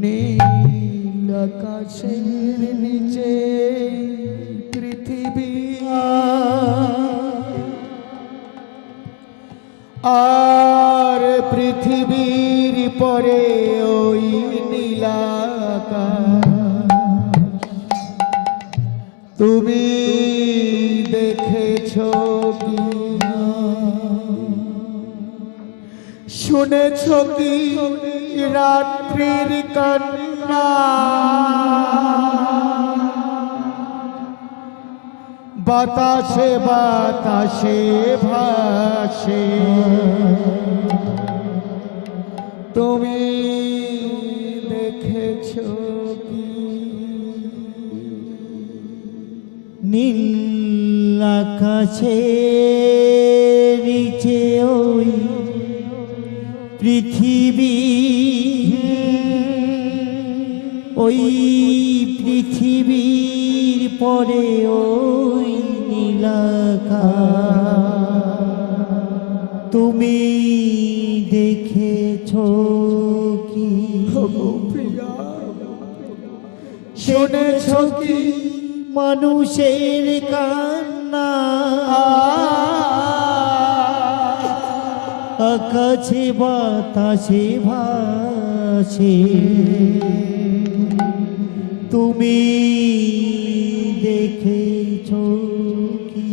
নীল আকাশের নিচে পৃথিবী আর পৃথিবীর পরে ওই নীল আকাশ তুমি দেখেছো কি শুনেছো কি রাত্রির কান্না বাতাসে বাতাসে ভাসে তুমি দেখেছো কি নীল আকাশের নিচে ওই পৃথিবী ওই পৃথিবীর পরে ওই নীল আকাশ তুমি দেখেছো কি শুনেছো কি মানুষের কান্না আকাশে বাতাসে ভাসে তুমি দেখেছো কি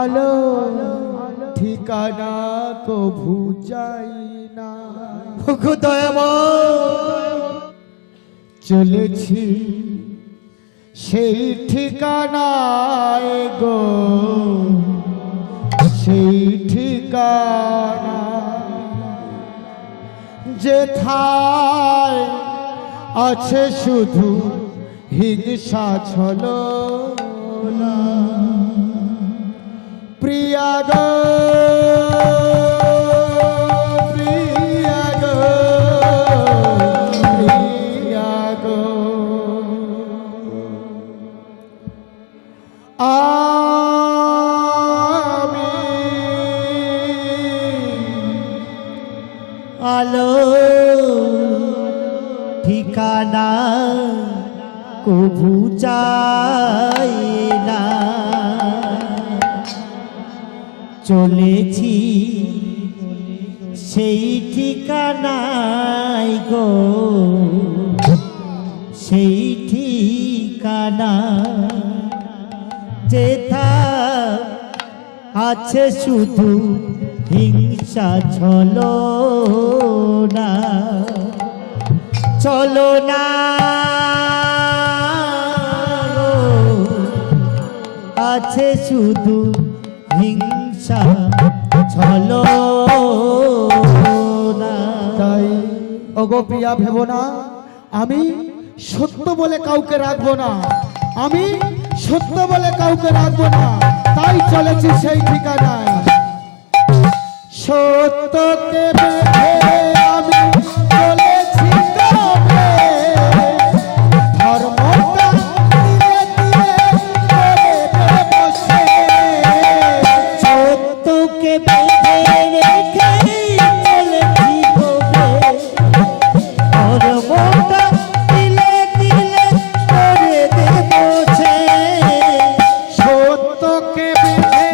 আলো ঠিকানা কভু যাই না চলেছি সেই ঠিকানায় গো সেই ঠিকানা যেথায় আছে শুধু হিংসা ছলনা প্রিয়া গো প্রিয়া গো প্রিয়া গো আমি আলো ঠিকানা কভু চাই না চলেছি সেই ঠিকানায় গো সেই ঠিকানা যেথা আছে শুধু হিংসা ছলনা চলো না গো, আছে শুধু হিংসা ছলনা তাই ওগো প্রিয়া ভেবো না আমি সত্য বলে কাউকে রাখবো না আমি সত্য বলে কাউকে রাখবো না তাই চলেছি সেই ঠিকানায় সত্যকে বেঁধে আমি চলেছি তবে ধর্মটা ধীরে ধীরে করে দেব সে। সত্যকে বেঁধে রেখে চলেছি তবে ধর্মটা দিলে দিলে করে দেব সে। সত্যকে বেঁধে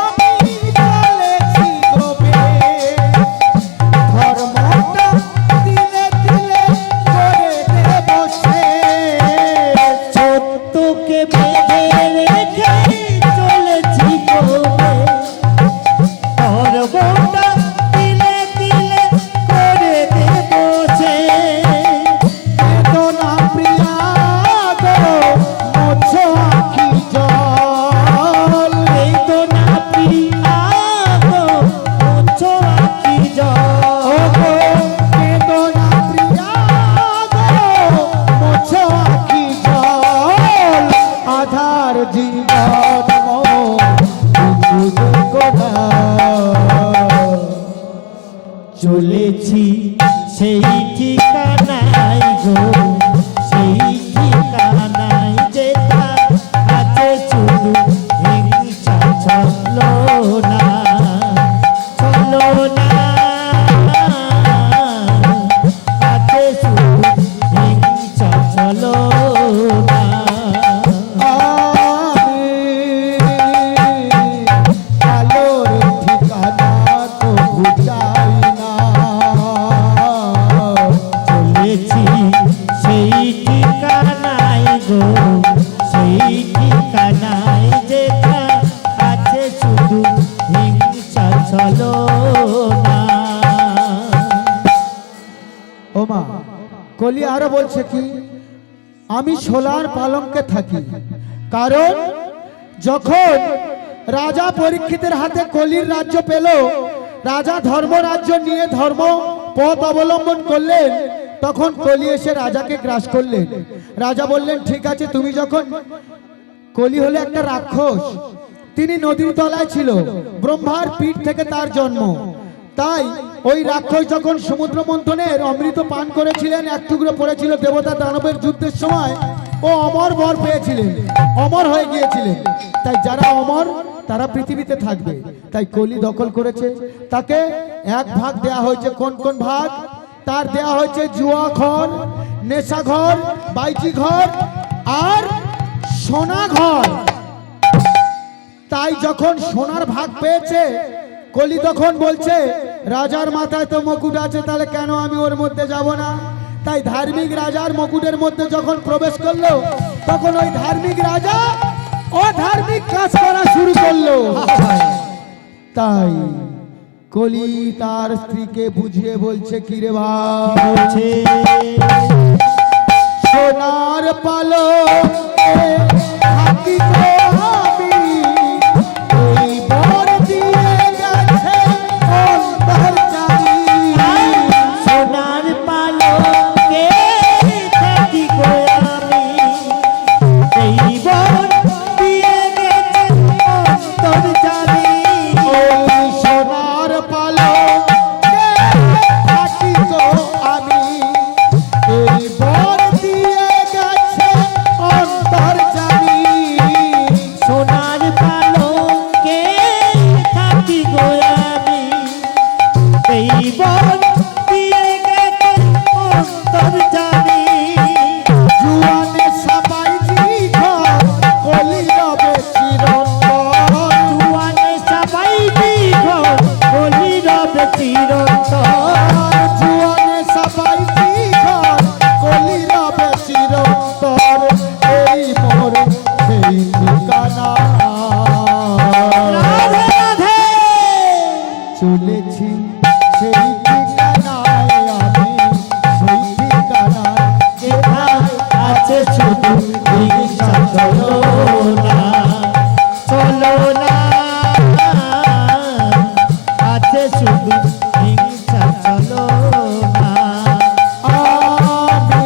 আমি চলেছি তবে ধর্মটা দিলে দিলে করে দেব সে। সত্যকে বেঁধে রেখে চলেছি তবে ধর্মটা দিলে দিলে করে দেব সে। বেদনা প্রিয়া গো মোছো আখি জল বেদনা প্রিয়া গো মোছো আখি জল। ওগো বেদনা প্রিয়া গো মোছো আখি জল আধার জীবন গোনা চলেছি সেই ঠিকানায় গো সেই ঠিকানায় যেথা সেই ঠিকানায় যেথা আছে শুধু হিংসা চলো না। ও মা, কলি আরো বলছে কি, আমি সোলার পালঙ্কে থাকি, কারণ যখন রাজা পরীক্ষিতের হাতে কলির রাজ্য পেল, রাজা ধর্মরাজ্য নিয়ে ধর্ম পথ অবলম্বন করলেন, তখন কলি এসে রাজাকে গ্রাস করলেন। রাজা বললেন, ঠিক আছে, তুমি যখন, কলি হলো একটা রাক্ষস, তিনি নদীর তলায় ছিল, ব্রহ্মার পিঠ থেকে তার জন্ম। তাই ওই রাক্ষস যখন সমুদ্র মন্থনের অমৃত পান করেছিলেন, এক টুকরো পড়েছিল দেবতা দানবের যুদ্ধের সময়, ও অমর বর পেয়েছিলেন, অমর হয়ে গিয়েছিলেন। তাই যারা অমর তারা পৃথিবীতে থাকবে। তাই কলি দখল করেছে, তাকে এক ভাগ দেয়া হয়েছে। কোন কোন ভাগ? তার দেয়া হয়েছে জুয়া ঘর, নেশা ঘর, বাইচি ঘর আর সোনা ঘর। তাই যখন সোনার ভাগ পেয়েছে, কলি তখন বলছে, রাজার মাথায় তো মুকুট আছে, তাহলে কেন আমি ওর মধ্যে যাব না? তাই ধার্মিক রাজার মুকুটের মধ্যে যখন প্রবেশ করলো, তখন ওই ধার্মিক রাজা অধার্মিক কাজ করা শুরু করলো। তাই কলি তার স্ত্রীকে বুঝিয়ে বলছে, কি রে ভাই, বলছে সোনার পালঙ্কে থাকি গো আমি, এই বর দিয়ে গেছে অন্তর্যামী। সোনার পালঙ্কে থাকি গো আমি, এই বর দিয়ে গেছে অন্তর্যামী। ওই সোনার পালঙ্কে থাকি গো আমি, এই বর দিয়ে গেছে অন্তর্যামী। সোনার পালঙ্কে থাকি গো আমি, এই বর দিয়ে গেছে অন্তর্যামী। জুয়ানে সবাই ঘর, কলি রবে চিরন্তন। জুয়ানে সবাই বিঘর, কলি রবে চিরন্তন। জুয়ানে সবাই ঘর, কলি রবে চিরন্তন। এই মোর সেই ঠিকানা, রাধে রাধে। চলেছি সেই ঠিকানায় আমি, সেই ঠিকানায় যেথায় আছে শুধু হিংসা চলো না, চলো না। আছে শুধু হিংসা চলো না। আমি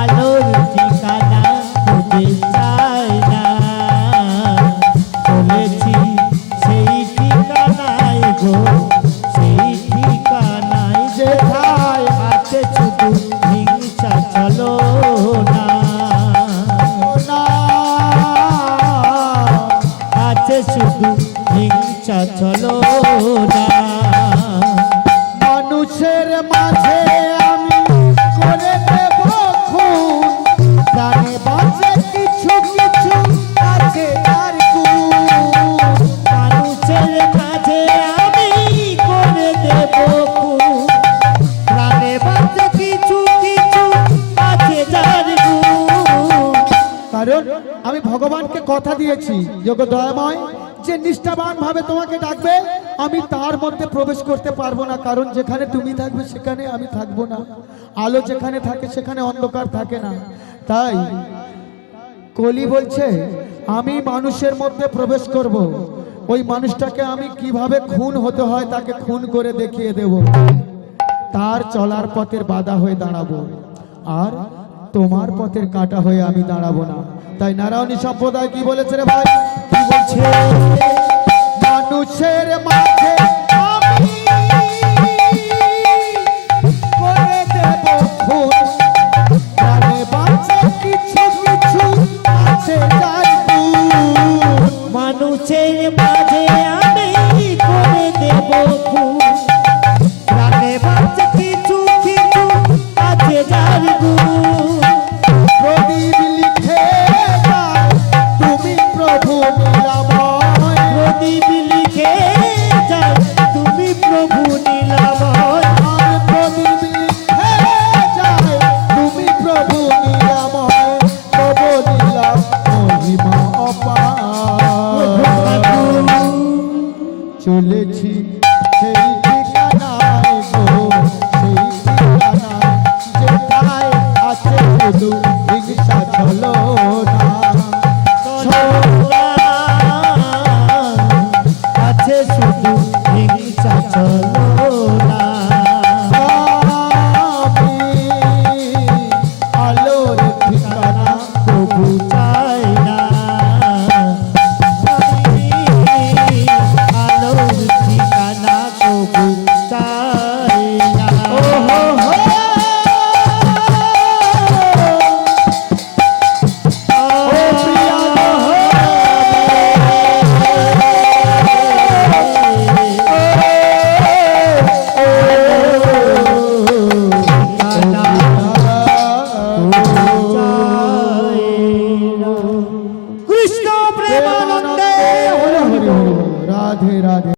আলোর ঠিকানা খুঁজে চাই না, চলেছি সেই ঠিকানায় গো, সেই ঠিকানায় যেথায় আছে শুধু হিংসা চলো না। না, আছে শুধু হিংসা চলো না। মানুষের মাঝে আমি করে দেব খুন, জানে বাজে কিছু কিছু আছে তার গুণ। মানুষের মাঝে আমি করে দেব খুন, প্রাণে বাঁচে কিছু কিছু আছে যার গুণ। কারণ আমি ভগবানকে কথা দিয়েছি, যোগ্য দয়াময়, যে নিষ্ঠাবান ভাবে তোমাকে ডাকবে, আমি তার মধ্যে প্রবেশ করতে পারবো না। কারণ যেখানে তুমি থাকবে সেখানে আমি থাকবো না, আলো যেখানে থাকে সেখানে অন্ধকার থাকে না। তাই কলি বলছে, আমি মানুষের মধ্যে প্রবেশ করব, ওই মানুষটাকে আমি কিভাবে খুন হতে হয় তাকে খুন করে দেখিয়ে দেব, তার চলার পথের বাধা হয়ে দাঁড়াবো, আর তোমার পথের কাঁটা হয়ে আমি দাঁড়াবো না। তাই নারায়ণী সম্প্রদায় কি বলেছে রে ভাই? কি বলছে? মানুষের মাঝে আমি করে দেব খুন,